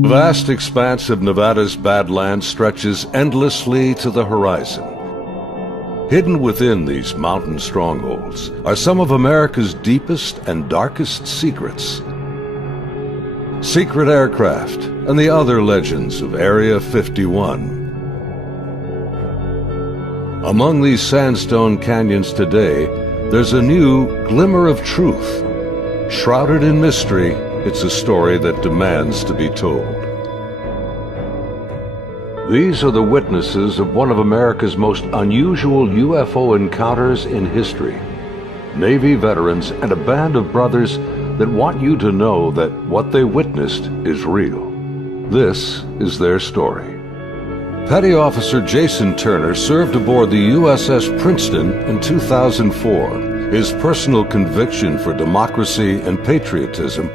The vast expanse of Nevada's Badlands stretches endlessly to the horizon. Hidden within these mountain strongholds are some of America's deepest and darkest secrets. Secret aircraft and the other legends of Area 51. Among these sandstone canyons today, there's a new glimmer of truth. Shrouded in mystery, it's a story that demands to be told. These are the witnesses of one of America's most unusual UFO encounters in history. Navy veterans and a band of brothers that want you to know that what they witnessed is real. This is their story. Petty Officer Jason Turner served aboard the USS Princeton in 2004. His personal conviction for democracy and patriotism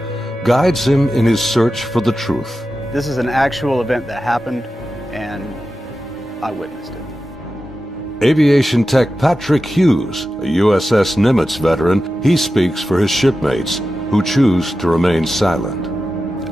guides him in his search for the truth. This is an actual event that happened, and I witnessed it. Aviation tech Patrick Hughes, a USS Nimitz veteran, he speaks for his shipmates who choose to remain silent.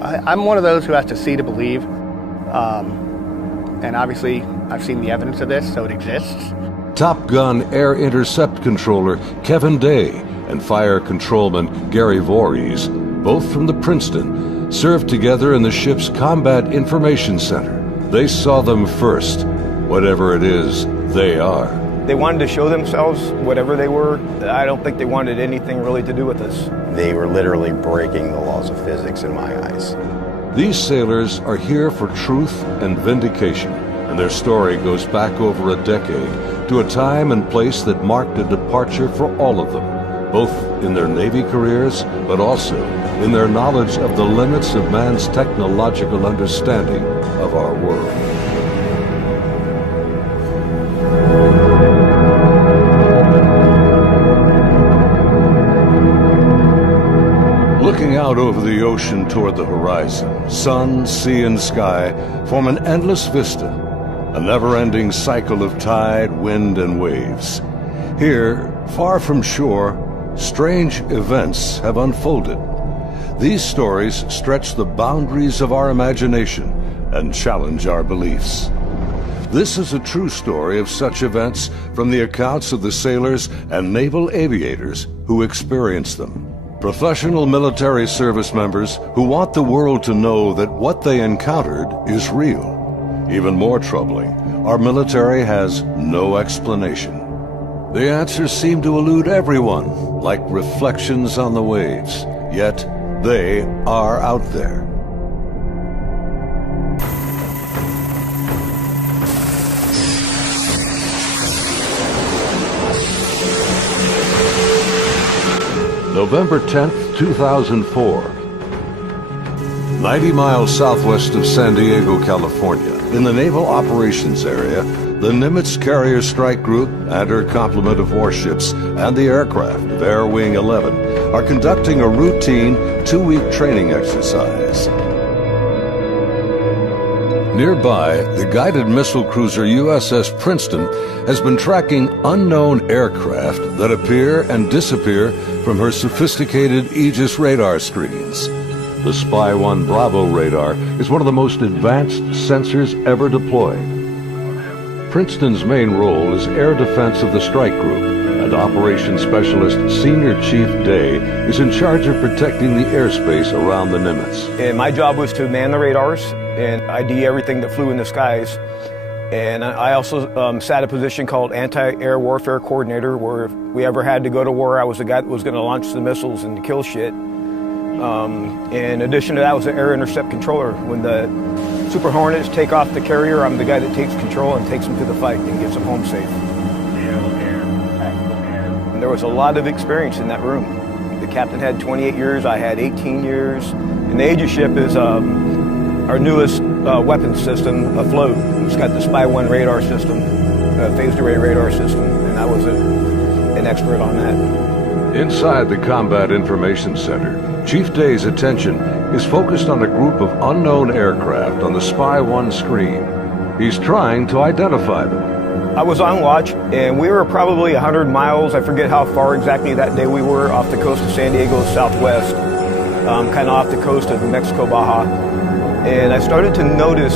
I'm one of those who has to see to believe, and obviously I've seen the evidence of this, so it exists. Top Gun Air Intercept Controller Kevin Day and Fire Controlman Gary Voorhees, both from the Princeton, served together in the ship's Combat Information Center. They saw them first, whatever it is they are. They wanted to show themselves, whatever they were. I don't think they wanted anything really to do with us. They were literally breaking the laws of physics in my eyes. These sailors are here for truth and vindication, and their story goes back over a decade to a time and place that marked a departure for all of them, both in their Navy careers, but also in their knowledge of the limits of man's technological understanding of our world. Looking out over the ocean toward the horizon, sun, sea, and sky form an endless vista, a never-ending cycle of tide, wind, and waves. Here, far from shore, strange events have unfolded. These stories stretch the boundaries of our imagination and challenge our beliefs. This is a true story of such events from the accounts of the sailors and naval aviators who experienced them. Professional military service members who want the world to know that what they encountered is real. Even more troubling, our military has no explanation. The answers seem to elude everyone, like reflections on the waves, yet they are out there. November 10th, 2004. 90 miles southwest of San Diego, California, in the Naval Operations Area, the Nimitz Carrier Strike Group and her complement of warships and the aircraft of Air Wing 11 are conducting a routine 2-week training exercise. Nearby, the guided missile cruiser USS Princeton has been tracking unknown aircraft that appear and disappear from her sophisticated Aegis radar screens. The Spy-1 Bravo radar is one of the most advanced sensors ever deployed. Princeton's main role is air defense of the strike group, and Operations Specialist Senior Chief Day is in charge of protecting the airspace around the Nimitz. And my job was to man the radars and ID everything that flew in the skies. And I also sat a position called Anti-Air Warfare Coordinator, where if we ever had to go to war, I was the guy that was going to launch the missiles and kill shit. In addition to that, I was an Air Intercept Controller. When the Super Hornets take off the carrier, I'm the guy that takes control and takes them to the fight and gets them home safe. And there was a lot of experience in that room. The captain had 28 years, I had 18 years. And the Aegis ship is our newest weapons system afloat. It's got the Spy-1 radar system, phased array radar system, and I was an expert on that. Inside the Combat Information Center, Chief Day's attention is focused on a group of unknown aircraft on the Spy-1 screen. He's trying to identify them. I was on watch, and we were probably 100 miles, I forget how far exactly that day we were, off the coast of San Diego southwest, kind of off the coast of Mexico, Baja. And I started to notice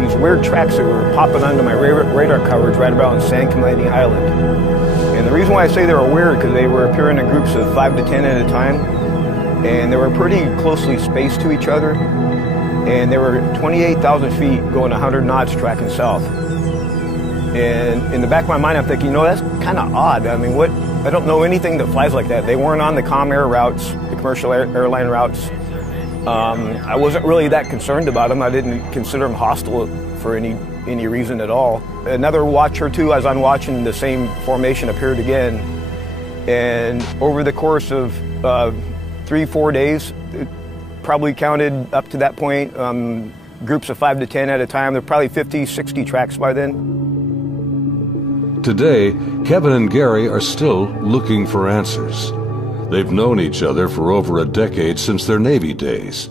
these weird tracks that were popping onto my radar coverage right about on San Clemente Island. And the reason why I say they were weird, because they were appearing in groups of 5 to 10 at a time, and they were pretty closely spaced to each other, and they were 28,000 feet going 100 knots tracking south. And in the back of my mind, I'm thinking, that's kind of odd. I mean, I don't know anything that flies like that. They weren't on the comm air routes, the commercial airline routes. I wasn't really that concerned about them. I didn't consider them hostile for any reason at all. Another watch or two, as I'm watching, the same formation appeared again. And over the course of 3-4 days, it probably counted up to that point, groups of 5 to 10 at a time. There were probably 50, 60 tracks by then. Today, Kevin and Gary are still looking for answers. They've known each other for over a decade since their Navy days.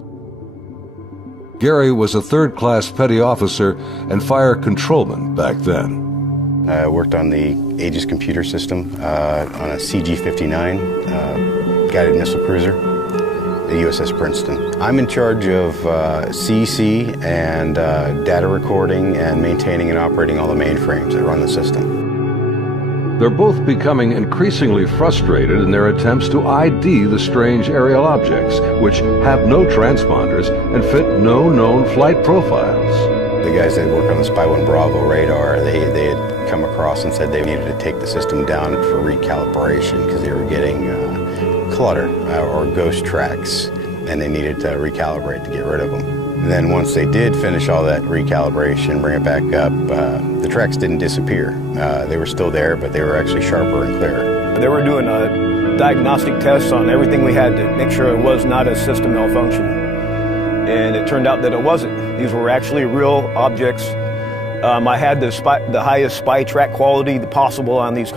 Gary was a third-class petty officer and fire controlman back then. I worked on the Aegis computer system on a CG-59 guided missile cruiser, the USS Princeton. I'm in charge of CEC and data recording and maintaining and operating all the mainframes that run the system. They're both becoming increasingly frustrated in their attempts to ID the strange aerial objects, which have no transponders and fit no known flight profiles. The guys that work on the Spy-1 Bravo radar, they had come across and said they needed to take the system down for recalibration because they were getting clutter or ghost tracks, and they needed to recalibrate to get rid of them. And then once they did finish all that recalibration, bring it back up, the tracks didn't disappear. They were still there, but they were actually sharper and clearer. They were doing diagnostic tests on everything we had to make sure it was not a system malfunction. And it turned out that it wasn't. These were actually real objects. I had the highest spy track quality possible on these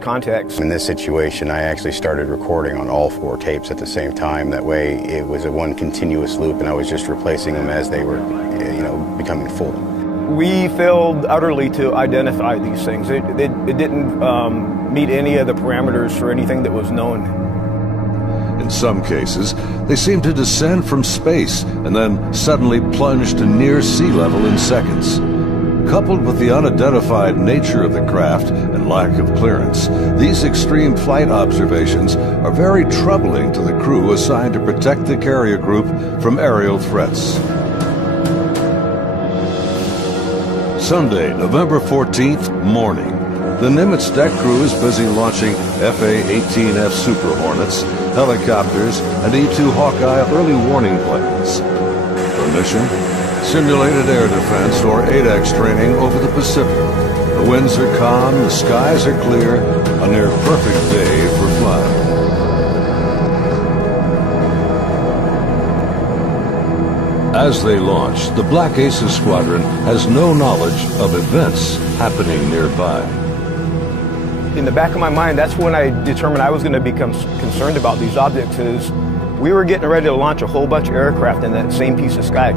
contacts. In this situation, I actually started recording on all 4 tapes at the same time. That way, it was a one continuous loop, and I was just replacing them as they were, becoming full. We failed utterly to identify these things. It didn't meet any of the parameters for anything that was known. In some cases, they seem to descend from space and then suddenly plunge to near sea level in seconds. Coupled with the unidentified nature of the craft and lack of clearance, these extreme flight observations are very troubling to the crew assigned to protect the carrier group from aerial threats. Sunday, November 14th, morning. The Nimitz deck crew is busy launching FA-18F Super Hornets, helicopters, and E-2 Hawkeye early warning planes. The mission? Simulated air defense, or ADEX training over the Pacific. The winds are calm, the skies are clear, a near perfect day for flying. As they launch, the Black Aces squadron has no knowledge of events happening nearby. In the back of my mind, that's when I determined I was going to become concerned about these objects. Is we were getting ready to launch a whole bunch of aircraft in that same piece of sky.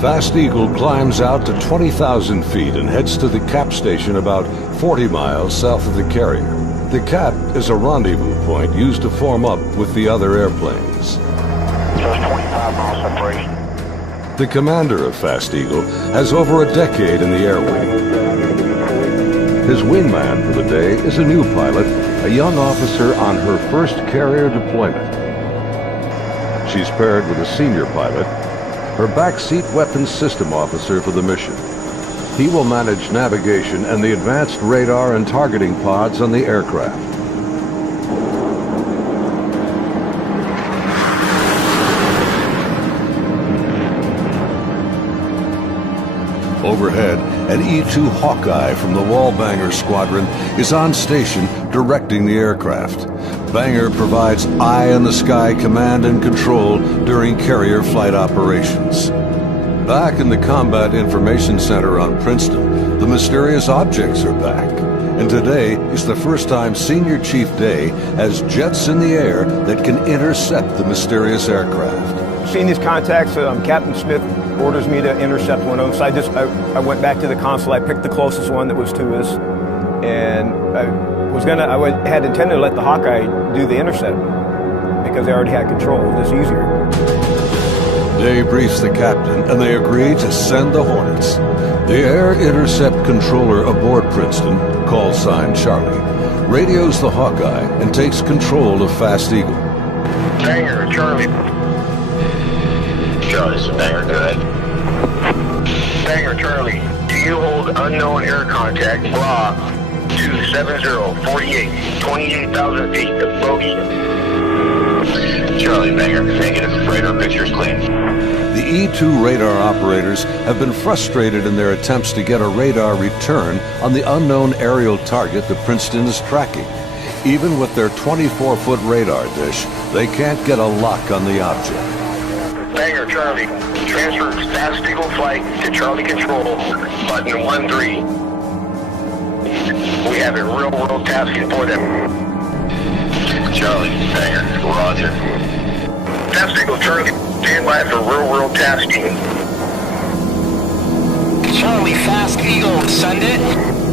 Fast Eagle climbs out to 20,000 feet and heads to the cap station about 40 miles south of the carrier. The cap is a rendezvous point used to form up with the other airplanes. Just 25 miles separation. The commander of Fast Eagle has over a decade in the air wing. His wingman for the day is a new pilot, a young officer on her first carrier deployment. She's paired with a senior pilot, her backseat weapons system officer for the mission. He will manage navigation and the advanced radar and targeting pods on the aircraft. Overhead, an E-2 Hawkeye from the Wallbanger Squadron is on station directing the aircraft. Banger provides eye-in-the-sky command and control during carrier flight operations. Back in the Combat Information Center on Princeton, the mysterious objects are back. And today is the first time Senior Chief Day has jets in the air that can intercept the mysterious aircraft. Seeing these contacts, Captain Smith orders me to intercept one of them. So I went back to the console. I picked the closest one that was to us, and I had intended to let the Hawkeye do the intercept because they already had control. It was easier. Day briefs the captain, and they agree to send the Hornets. The air intercept controller aboard Princeton, call sign Charlie, radios the Hawkeye and takes control of Fast Eagle. Banger, Charlie. Charlie, this is Banger, go ahead. Banger, Charlie. Do you hold unknown air contact, bra, 270-48, 28,000 feet of bogey? Charlie, Banger, negative. Radar picture's clean. The E-2 radar operators have been frustrated in their attempts to get a radar return on the unknown aerial target that Princeton is tracking. Even with their 24-foot radar dish, they can't get a lock on the object. Banger, Charlie. Transfer Fast Eagle flight to Charlie Control, button 13. We have a real-world tasking for them. Charlie, Banger, roger. Fast Eagle, Charlie, stand by for real-world tasking. Charlie, Fast Eagle, send it.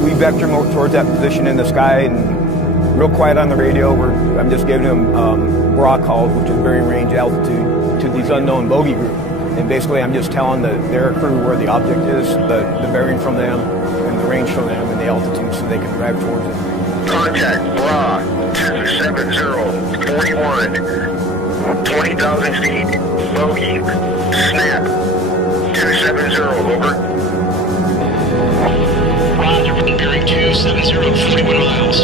We vector more towards that position in the sky, and real quiet on the radio. I'm just giving them bra calls, which is varying range altitude, to these unknown bogey group. And basically, I'm just telling their crew where the object is, the bearing from them, and the range from them, and the altitude, so they can drive towards it. Contact bra 270-41. 20,000 feet, bogey, snap, 270, over. Roger, bearing 270, 41 miles.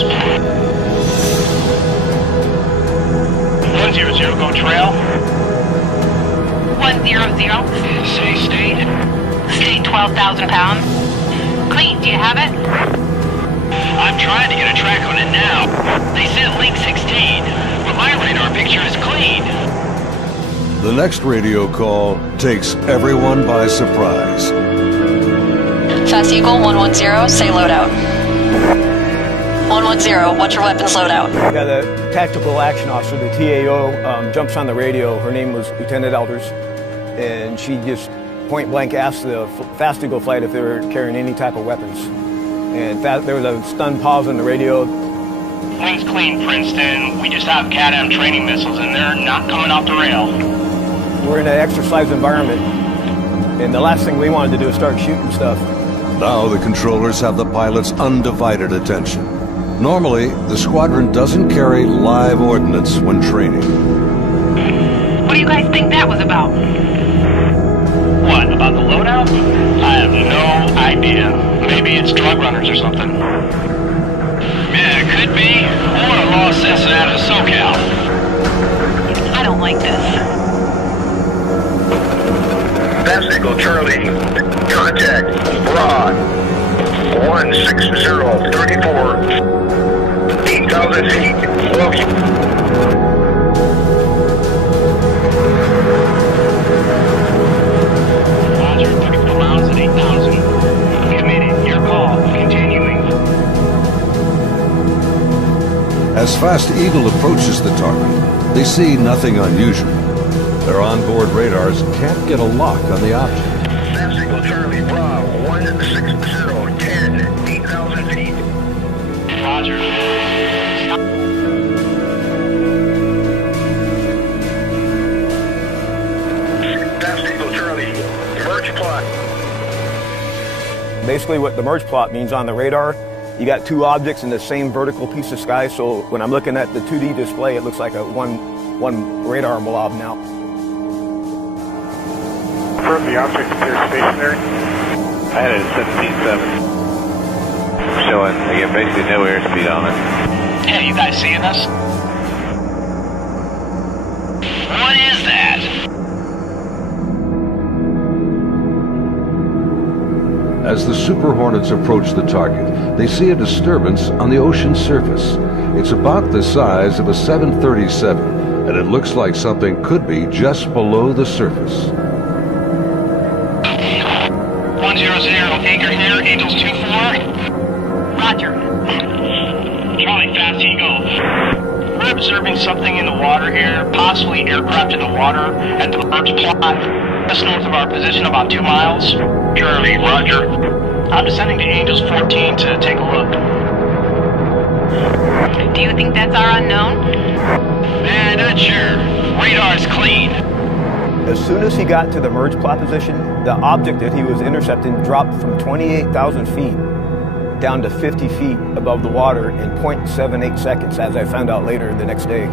100, go trail. 100. Say state. State 12,000 pounds. Clean, do you have it? I'm trying to get a track on it now. They sent link 16, but my radar picture is clean. The next radio call takes everyone by surprise. Fast Eagle 110, say loadout. 110, what's your weapons loadout? Yeah, the tactical action officer, the TAO, jumps on the radio. Her name was Lieutenant Elders, and she just point blank asked the Fast Eagle flight if they were carrying any type of weapons. And there was a stunned pause on the radio. Link's clean, Princeton. We just have CAT-M training missiles, and they're not coming off the rail. We're in an exercise environment, and the last thing we wanted to do is start shooting stuff. Now the controllers have the pilot's undivided attention. Normally, the squadron doesn't carry live ordnance when training. What do you guys think that was about? What, about the loadout? I have no idea. Maybe it's drug runners or something. Yeah, it could be. Or a lost citizen out of SoCal. I don't like this. Fast Eagle, Charlie, contact bra 160-34, 8,000 feet, bogey. Roger, 34 miles at 8,000. Committed, your call, continuing. As Fast Eagle approaches the target, they see nothing unusual. Their onboard radars can't get a lock on the object. Fast Eagle, Charlie, bra 160-10, 8,000 feet. Roger. Fast Eagle, Charlie, merge plot. Basically what the merge plot means on the radar, you got two objects in the same vertical piece of sky, so when I'm looking at the 2D display, it looks like a one radar blob now. Confirm the object appears stationary. I had it at 17.7. Showing, again, basically no airspeed on it. Hey, you guys seeing us? What is that? As the Super Hornets approach the target, they see a disturbance on the ocean surface. It's about the size of a 737, and it looks like something could be just below the surface. 100, anchor here, Angels 24. Roger. We're observing something in the water here, possibly aircraft in the water at the merge plot, just north of our position, about 2 miles. Charlie, roger. I'm descending to Angels 14 to take a look. Do you think that's our unknown? Not sure. Radar's clean. As soon as he got to the merge plot position, the object that he was intercepting dropped from 28,000 feet down to 50 feet above the water in 0.78 seconds, as I found out later the next day.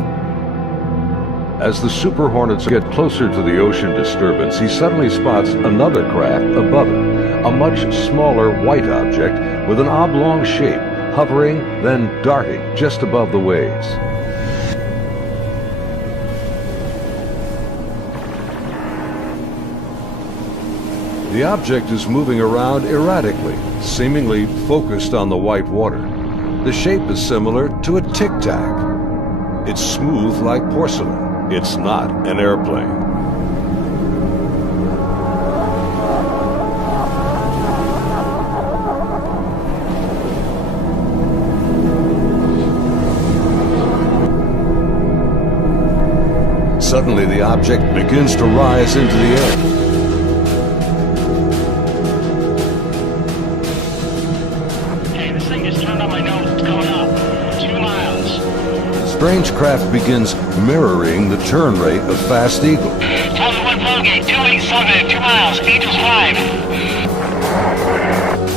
As the Super Hornets get closer to the ocean disturbance, he suddenly spots another craft above it, a much smaller white object with an oblong shape, hovering, then darting just above the waves. The object is moving around erratically, seemingly focused on the white water. The shape is similar to a tic-tac. It's smooth like porcelain. It's not an airplane. Suddenly, the object begins to rise into the air. Strange craft begins mirroring the turn rate of Fast Eagle. 1 Vulgate, 287, 2 miles, Angels 5.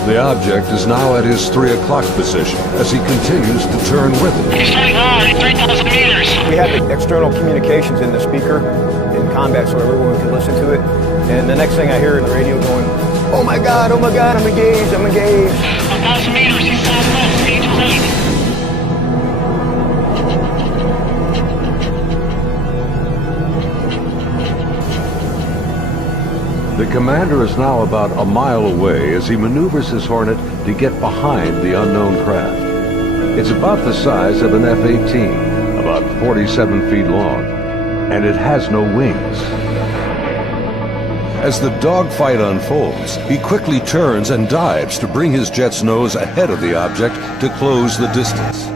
The object is now at his 3 o'clock position as he continues to turn with it. He's turning hard at 3,000 meters. We had the external communications in the speaker in combat so everyone could listen to it. And the next thing I hear in the radio going, oh my God, I'm engaged, I'm engaged. 1,000 meters, he's southwest, Angels 8. The commander is now about a mile away as he maneuvers his Hornet to get behind the unknown craft. It's about the size of an F-18, about 47 feet long, and it has no wings. As the dogfight unfolds, he quickly turns and dives to bring his jet's nose ahead of the object to close the distance.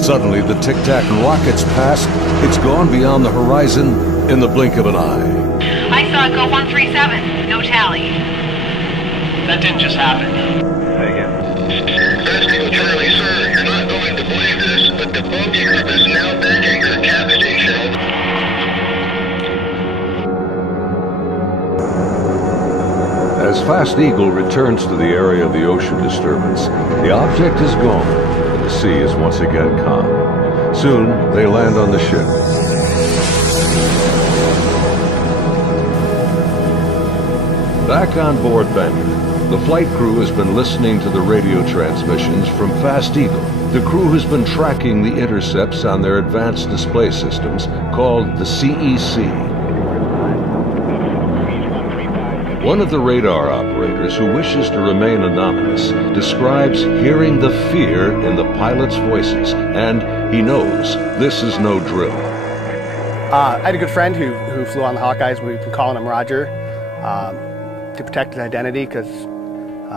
Suddenly, the tic-tac rockets past. It's gone beyond the horizon in the blink of an eye. I saw it go 137. No tally. That didn't just happen. Say again. Fast Eagle Charlie, sir, you're not going to believe this, but the bogey group is now back anchored cap station. As Fast Eagle returns to the area of the ocean disturbance, the object is gone. The sea is once again calm. Soon, they land on the ship. Back on board Banger, the flight crew has been listening to the radio transmissions from Fast Eagle. The crew has been tracking the intercepts on their advanced display systems called the CEC. One of the radar operators, who wishes to remain anonymous, describes hearing the fear in the pilots' voices, and he knows this is no drill. I had a good friend who flew on the Hawkeyes. We've been calling him Roger to protect his identity because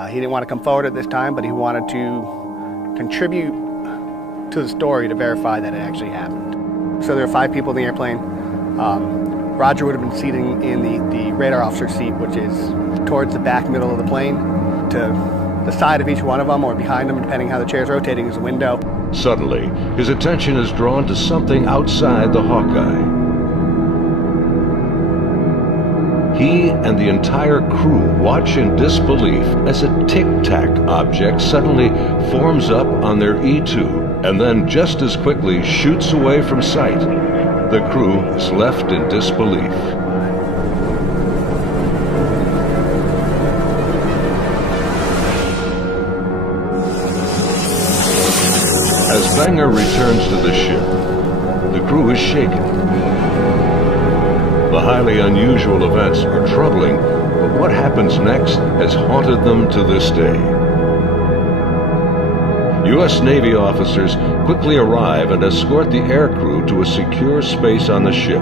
he didn't want to come forward at this time, but he wanted to contribute to the story to verify that it actually happened. So there were 5 people in the airplane. Roger would have been seating in the radar officer seat, which is towards the back middle of the plane. To the side of each one of them, or behind them, depending how the chair's rotating, is a window. Suddenly, his attention is drawn to something outside the Hawkeye. He and the entire crew watch in disbelief as a tic-tac object suddenly forms up on their E2 and then just as quickly shoots away from sight. The crew is left in disbelief. As Banger returns to the ship, the crew is shaken. The highly unusual events are troubling, but what happens next has haunted them to this day. U.S. Navy officers quickly arrive and escort the aircrew to a secure space on the ship.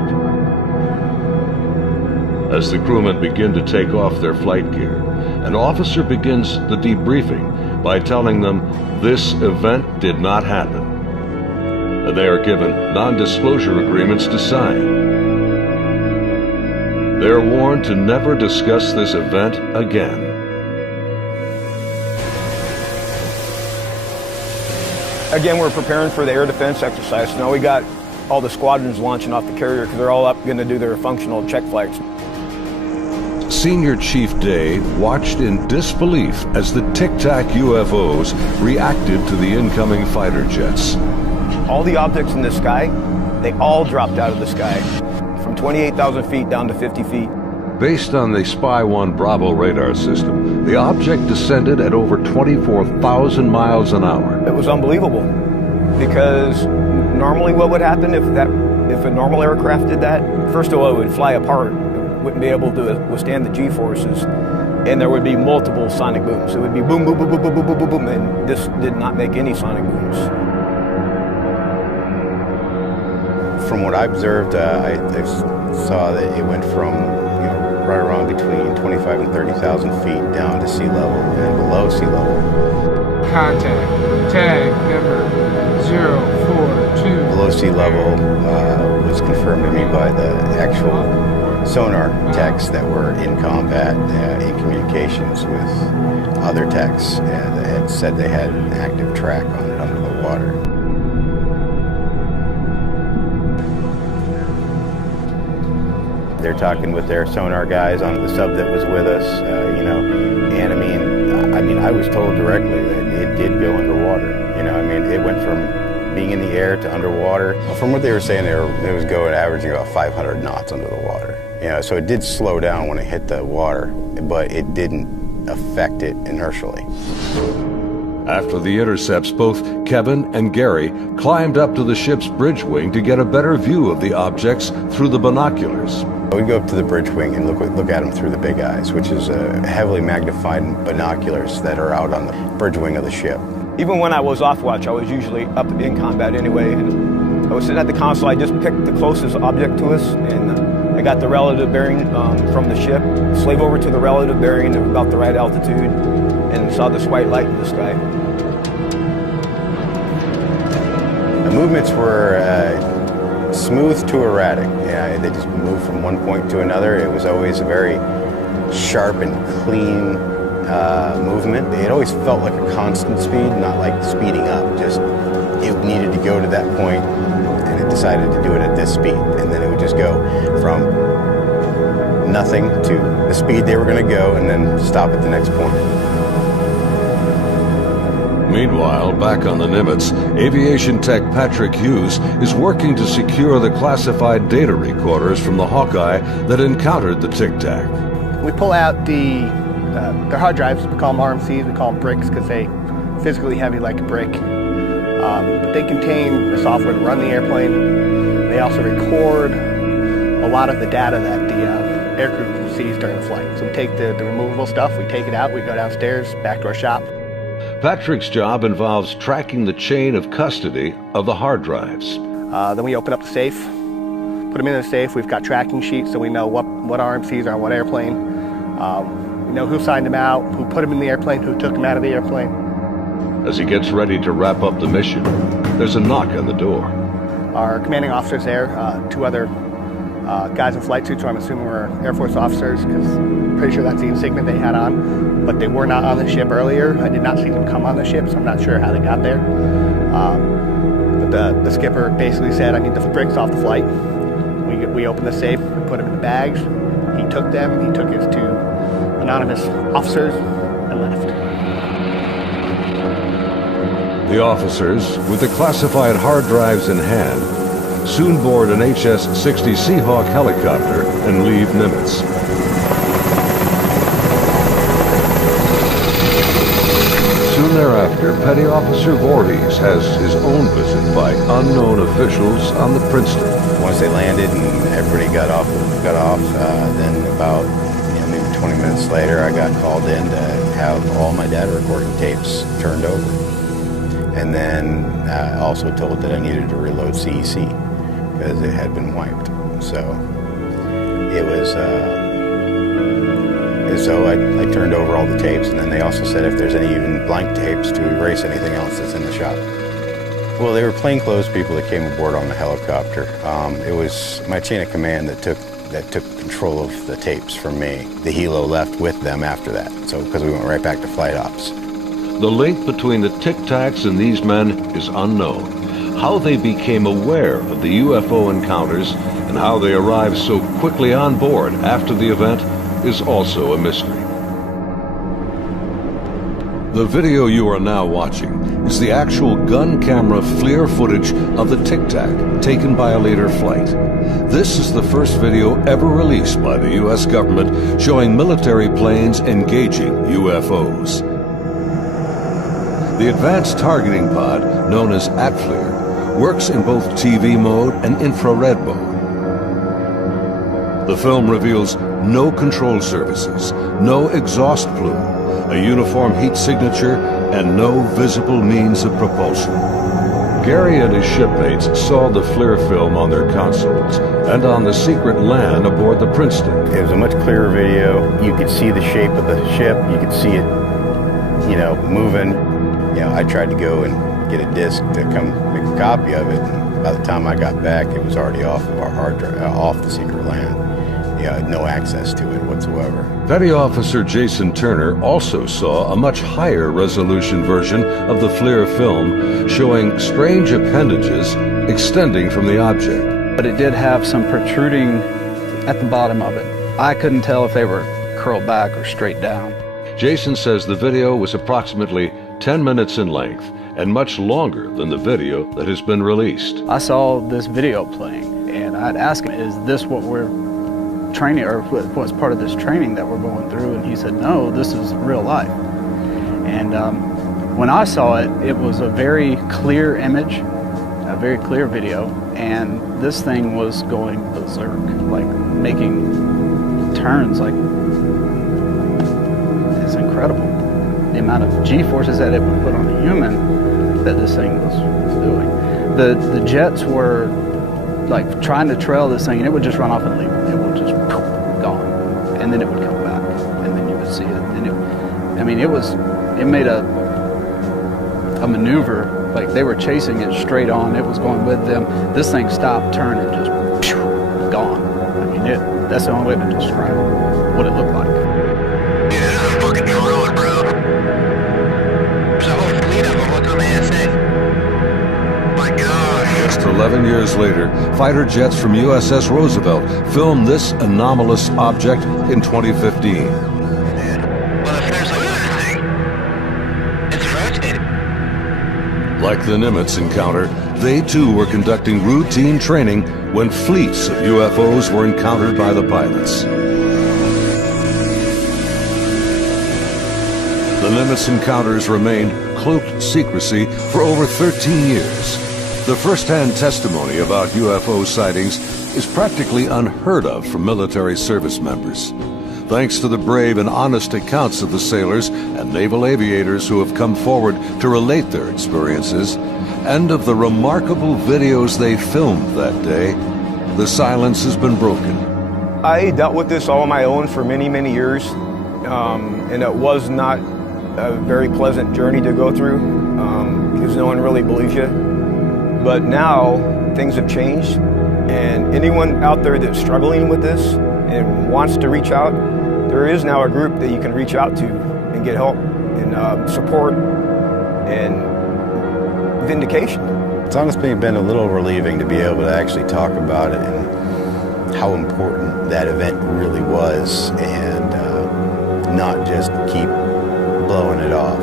As the crewmen begin to take off their flight gear, an officer begins the debriefing by telling them this event did not happen, and they are given non-disclosure agreements to sign. They are warned to never discuss this event again. Again, we're preparing for the air defense exercise. Now we got all the squadrons launching off the carrier because they're all up going to do their functional check flights. Senior Chief Day watched in disbelief as the Tic Tac UFOs reacted to the incoming fighter jets. All the objects in the sky, they all dropped out of the sky from 28,000 feet down to 50 feet. Based on the Spy 1 Bravo radar system, the object descended at over 24,000 miles an hour. It was unbelievable because normally what would happen if a normal aircraft did that? First of all, it would fly apart. It wouldn't be able to withstand the G-forces, and there would be multiple sonic booms. It would be boom, boom, boom, boom, boom, boom, boom, boom, boom, and this did not make any sonic booms. From what I observed, I saw that it went from right around between 25 and 30,000 feet down to sea level and below sea level. Contact. Tag number 042. Below sea level was confirmed to me by the actual sonar techs that were in combat, in communications with other techs that had said they had an active track on it under the water. They're talking with their sonar guys on the sub that was with us, and I mean, I was told directly that it did go underwater. It went from being in the air to underwater. From what they were saying, it was going averaging about 500 knots under the water. So it did slow down when it hit the water, but it didn't affect it inertially. After the intercepts, both Kevin and Gary climbed up to the ship's bridge wing to get a better view of the objects through the binoculars. We go up to the bridge wing and look at them through the big eyes, which is heavily magnified binoculars that are out on the bridge wing of the ship. Even when I was off watch, I was usually up in combat anyway. And I was sitting at the console. I just picked the closest object to us, and I got the relative bearing from the ship, slave over to the relative bearing at about the right altitude, and saw this white light in the sky. The movements were smooth to erratic. They just moved from one point to another. It was always a very sharp and clean movement. It always felt like a constant speed, not like speeding up. Just it needed to go to that point, and it decided to do it at this speed. And then it would just go from nothing to the speed they were going to go, and then stop at the next point. Meanwhile, back on the Nimitz, aviation tech Patrick Hughes is working to secure the classified data recorders from the Hawkeye that encountered the Tic Tac. We pull out their hard drives. We call them RMCs. We call them bricks because they physically heavy like a brick. But they contain the software to run the airplane. They also record a lot of the data that the aircrew sees during the flight. So we take the removable stuff, we take it out, we go downstairs, back to our shop. Patrick's job involves tracking the chain of custody of the hard drives. Then we open up the safe, put them in the safe. We've got tracking sheets so we know what RMCs are on what airplane. We know who signed them out, who put them in the airplane, who took them out of the airplane. As he gets ready to wrap up the mission, there's a knock on the door. Our commanding officer's there, two other guys in flight suits who I'm assuming were Air Force officers, because I'm pretty sure that's the insignia they had on, but they were not on the ship earlier. I did not see them come on the ship, so I'm not sure how they got there. But the skipper basically said, I need the bricks off the flight. We opened the safe, we put them in the bags. He took them, he took his two anonymous officers and left. The officers, with the classified hard drives in hand, soon board an HS-60 Seahawk helicopter and leave Nimitz. Soon thereafter, Petty Officer Voorhees has his own visit by unknown officials on the Princeton. Once they landed and everybody got off, then about maybe 20 minutes later, I got called in to have all my data recording tapes turned over. And then also told that I needed to reload CEC because it had been wiped. So it was, so I turned over all the tapes, and then they also said if there's any even blank tapes to erase anything else that's in the shop. Well, they were plainclothes people that came aboard on the helicopter. It was my chain of command that took control of the tapes from me. The helo left with them after that, so because we went right back to flight ops. The link between the Tic Tacs and these men is unknown. How they became aware of the UFO encounters and how they arrived so quickly on board after the event is also a mystery. The video you are now watching is the actual gun camera FLIR footage of the Tic Tac taken by a later flight. This is the first video ever released by the U.S. government showing military planes engaging UFOs. The advanced targeting pod, known as ATFLIR, works in both TV mode and infrared mode. The film reveals no control surfaces, no exhaust plume, a uniform heat signature, and no visible means of propulsion. Gary and his shipmates saw the FLIR film on their consoles and on the secret LAN aboard the Princeton. It was a much clearer video. You could see the shape of the ship. You could see it, moving. I tried to go and get a disc to come make a copy of it. And by the time I got back, it was already off of our hard drive, off the secret LAN. I had no access to it whatsoever. Petty Officer Jason Turner also saw a much higher resolution version of the FLIR film showing strange appendages extending from the object. But it did have some protruding at the bottom of it. I couldn't tell if they were curled back or straight down. Jason says the video was approximately 10 minutes in length and much longer than the video that has been released. I saw this video playing and I'd ask him, is this what we're training, or what's part of this training that we're going through? And he said, no, this is real life. And when I saw it, it was a very clear image, a very clear video, and this thing was going berserk, like making turns, like it's incredible. The amount of G-forces that it would put on a human that this thing was doing. The jets were like trying to trail this thing, and it would just run off and leave. It would just gone, and then it would come back, and then you would see it. And it made a maneuver, like they were chasing it straight on. It was going with them. This thing stopped, turned, and just gone. I mean, that's the only way to describe what it looked like. Yeah, this is a fucking drone, bro. There's a whole fleet of them. What's the man say? My God. Just 11 years later, fighter jets from USS Roosevelt filmed this anomalous object in 2015. Like the Nimitz encounter, they too were conducting routine training when fleets of UFOs were encountered by the pilots. The Nimitz encounters remained cloaked secrecy for over 13 years. The first-hand testimony about UFO sightings is practically unheard of from military service members. Thanks to the brave and honest accounts of the sailors and naval aviators who have come forward to relate their experiences, and of the remarkable videos they filmed that day, the silence has been broken. I dealt with this all on my own for many, many years, and it was not a very pleasant journey to go through, because no one really believes you. But now, things have changed, and anyone out there that's struggling with this and wants to reach out, there is now a group that you can reach out to and get help and support and vindication. It's honestly been a little relieving to be able to actually talk about it and how important that event really was, and not just keep blowing it off.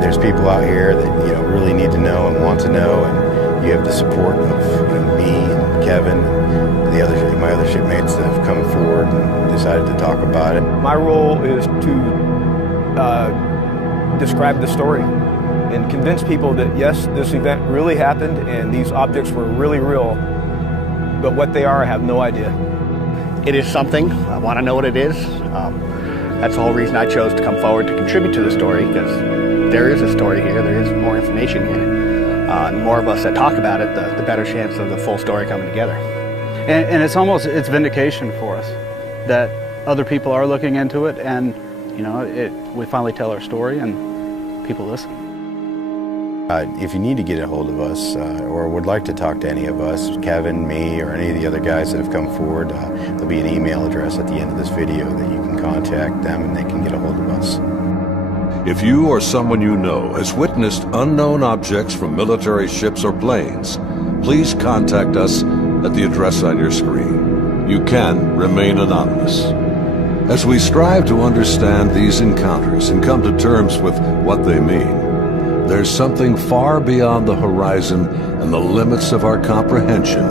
There's people out here that really need to know and want to know, and you have the support of me and Kevin and my other shipmates that have come forward and decided to talk about it. My role is to describe the story and convince people that yes, this event really happened and these objects were really real, but what they are, I have no idea. It is something. I want to know what it is. That's the whole reason I chose to come forward to contribute to the story, because there is a story here, there is more information here. The more of us that talk about it, the better chance of the full story coming together. And it's vindication for us that other people are looking into it, and you know, we finally tell our story and people listen. If you need to get a hold of us or would like to talk to any of us, Kevin, me, or any of the other guys that have come forward, there'll be an email address at the end of this video that you can contact them and they can get a hold of us. If you or someone you know has witnessed unknown objects from military ships or planes, please contact us at the address on your screen. You can remain anonymous. As we strive to understand these encounters and come to terms with what they mean, there's something far beyond the horizon and the limits of our comprehension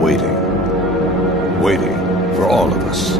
waiting for all of us.